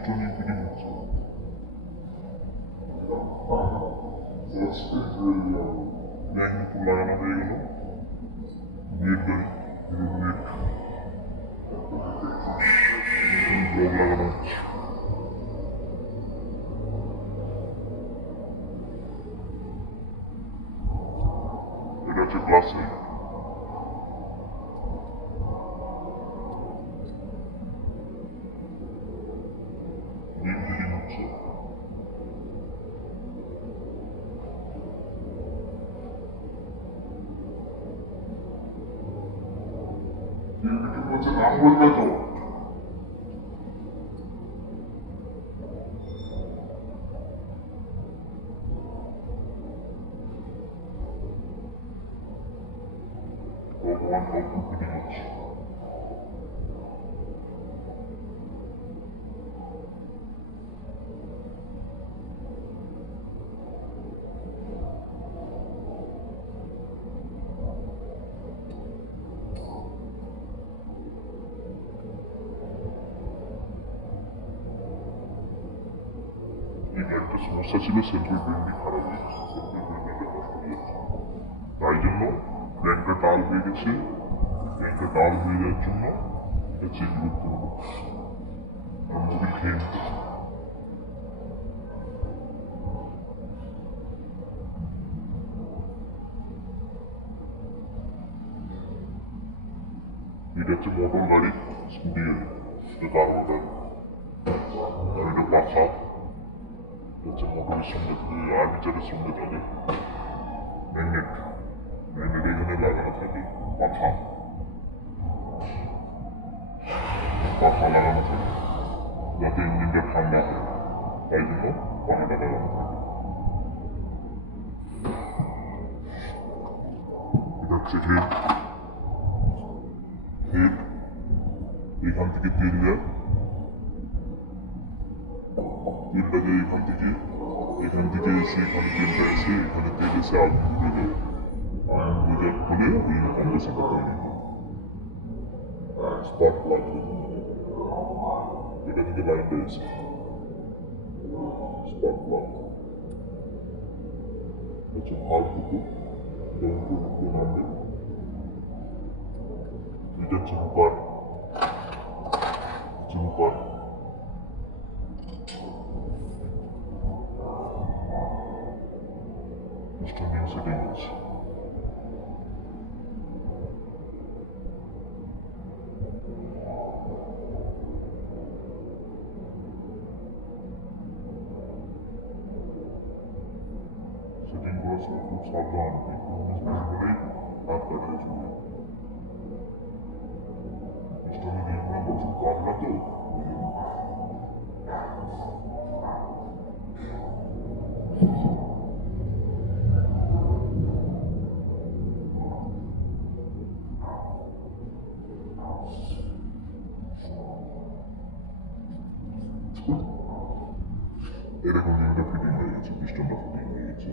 Piston নিয়ে fitting হচ্ছে। Magnet লাগানো হয়ে গেল, নেট গাড়ি নেট ব্লক লাগানো হচ্ছে। এটা হচ্ছে গ্লাস লাইট। নেট ফিটিং হচ্ছে। নাম বলবে তো ভগবান আউটপুট ফিটিং হচ্ছে। একটা সমস্যা ছিল, সেন্ট্রাল ব্রেনটি খারাপ হয়ে গেছে, সেন্ট্রাল ব্রেনটা নষ্ট হয়ে যাচ্ছে। তাই জন্য ব্রেনটা ডাল হয়ে গেছে। ব্রেনটা ডাল হয়ে যাওয়ার জন্য এটা চেঞ্জ করতে হবে। মোবিল খেয়ে নিতে হবে। এটা হচ্ছে মোটর গাড়ি, স্কুটি গাড়ি, এটা কার্বোরেটর, আর এটা পাখা। হচ্ছে মোটরের সঙ্গে আর্মিচারের সঙ্গে থাকে ম্যাগনেট। ম্যাগনেট এখানে লাগানো থাকে। পাখা পাখা লাগানো থাকে যাতে ইঞ্জিনটা ঠান্ডা হয়, তাই জন্য পাখাটা লাগানো থাকে। এটা হচ্ছে হেড। হেড এখান থেকে তেল যায়। তেলটা যায় এখান থেকে এসে এখানে তেলটা এসে এখানে তেল এসে আগুন ধরে যায়। আগুন ধরে যাওয়ার ফলে এই কম্প্রেসারটা তৈরি হয়। স্পার্ক প্লাগ এটা থেকে লাইনটা এসে স্পার্ক প্লাগ হচ্ছে ভাল্ব দুটো, এটা উপরে নামবে। এটা হচ্ছে হুপার। হুপার পিস্টন নিয়ে সেটাই হচ্ছে। সেটিং করার সময় খুব সাবধান, একটু উনিশ বিশ হলেই হাত কাটা শুরু। পিস্টনের নিয়মে বছর কম না তো, এরকম রিংটা ফিটিং হয়ে গেছে, পিস্টনটা ফিটিং হয়ে গেছে।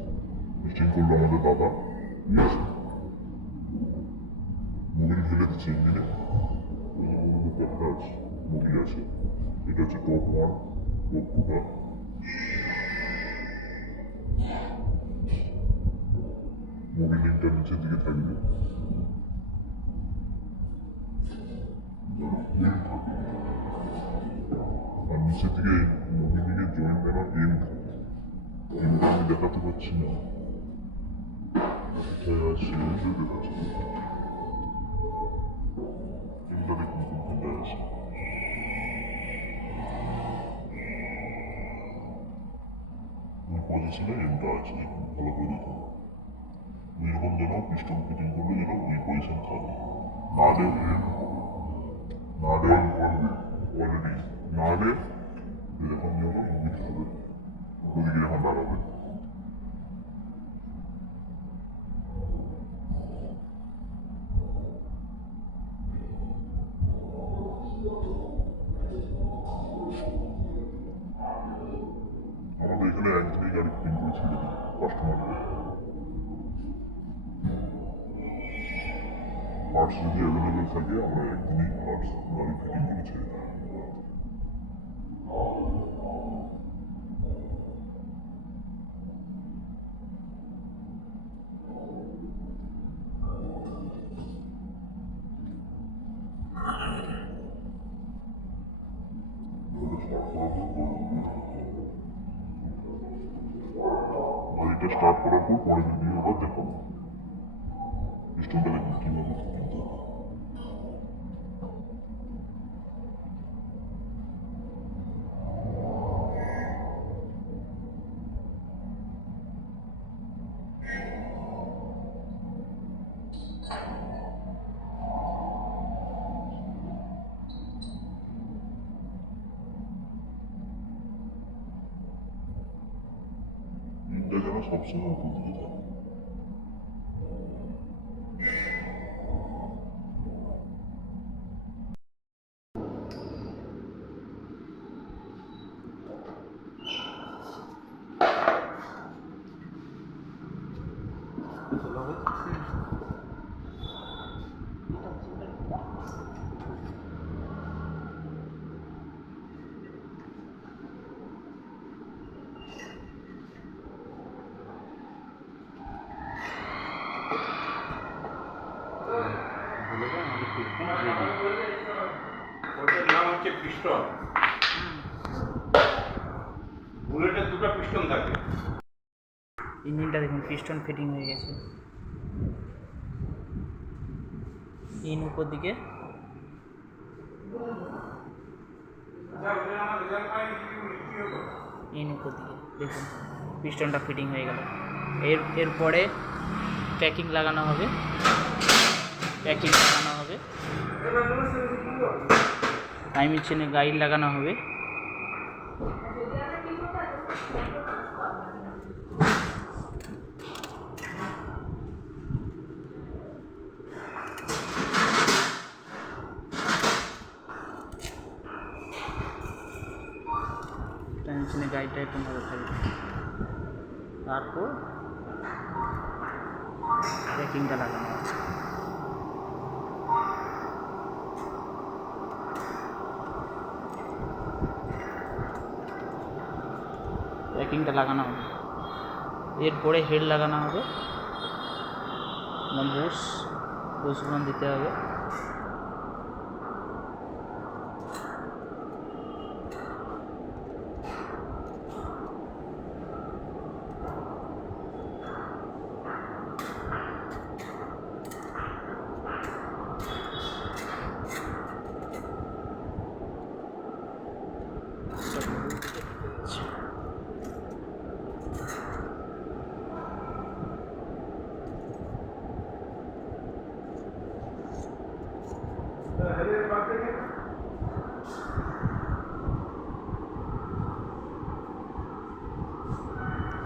ফিটিং করলো আমাদের দাদা, ঠিক আছে। মোবিল ঢেলে দিচ্ছে ইঞ্জিনে। এই যে মোবিলের প্যাকটা আছে, মোবিল আছে। এটা হচ্ছে টপ ওয়ান, টপ টুটা। মোবিল লিংকটা নিচের দিকে থাকবে। আর নিচের দিকে মোবিল লিংকের জয়েন্ট দেওয়া এম থাকে। এমটা আমি দেখাতে পারছি না, কোথায় আছে এমটা দেখাচ্ছি। এমটা দেখুন কোনখানটায় আছে। ওই পজিশনে এমটা আছে, ভালো করে দেখুন। ওইরকম যেন পিস্টন ফিটিং করলে যেন ওই পজিশন থাকে, না হলে এম না হলে করবে অলরেডি, না হলে এরকম যেন মোবিল হবে, ওদিকে যখন দাঁড়াবে। আমাদের এখানে একদিনই গাড়ি ফিটিং করে ছেড়ে দিই কাস্টমারদের। পার্টস যদি অ্যাভেলেবেল থাকে আমরা একদিনই পার্টস গাড়ি ফিটিং করে ছেড়ে দিই। গাড়িটা স্টার্ট করার পর পরে ভিডিও আবার দেখাবো। পিস্টনটা দেখুন কিভাবে ফিটিং করবো। ইঞ্জিনটা যেন সবসময় উপর দিকে থাকে। ওটার নাম হচ্ছে পিস্টন। বুলেটের দুটো পিস্টন থাকে। ইঞ্জিনটা দেখুন পিস্টন ফিটিং হয়ে গেছে। ইন উপর দিকে, ইন উপর দিকে দেখুন পিস্টনটা ফিটিং হয়ে গেল। এরপরে প্যাকিং লাগানো হবে, টাইমিং চেনে গাইড লাগানো হবে। টাইমিং চেনে গাইডটা একটু ভালো থাকবে। তারপর প্যাকিংটা লাগানো হবে। প্যাকিংটা লাগানো হবে, এরপরে হেড লাগানো হবে, বুশগুলো দিতে হবে।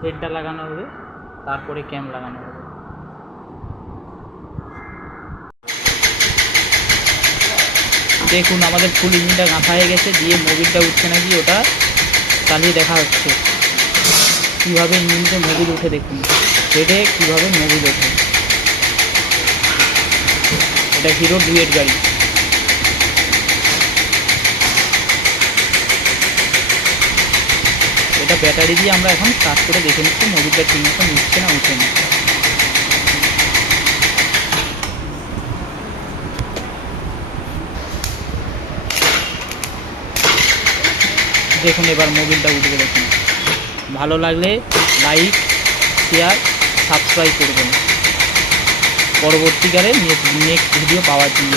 হেডটা লাগানো হবে, তারপরে ক্যাম লাগানো হবে। দেখুন আমাদের ফুল ইঞ্জিনটা গাঁথা হয়ে গেছে, দিয়ে মোবিলটা উঠছে নাকি ওটা চালিয়ে দেখা হচ্ছে। কীভাবে ইঞ্জিনতে মোবিল উঠে দেখুন, হেডে কীভাবে মোবিল ওঠে। এটা হিরো ডুয়েট গাড়ি। এটা ব্যাটারি দিয়ে আমরা এখন স্টার্ট করে দেখে নিচ্ছি মোবিলটা ঠিক মতো নিচ্ছে না উঠে না। দেখুন এবার মোবিলটা উঠবে দেখুন। ভালো লাগলে লাইক, শেয়ার, সাবস্ক্রাইব করবেন পরবর্তীকালে নেক্সট ভিডিও পাওয়ার জন্য।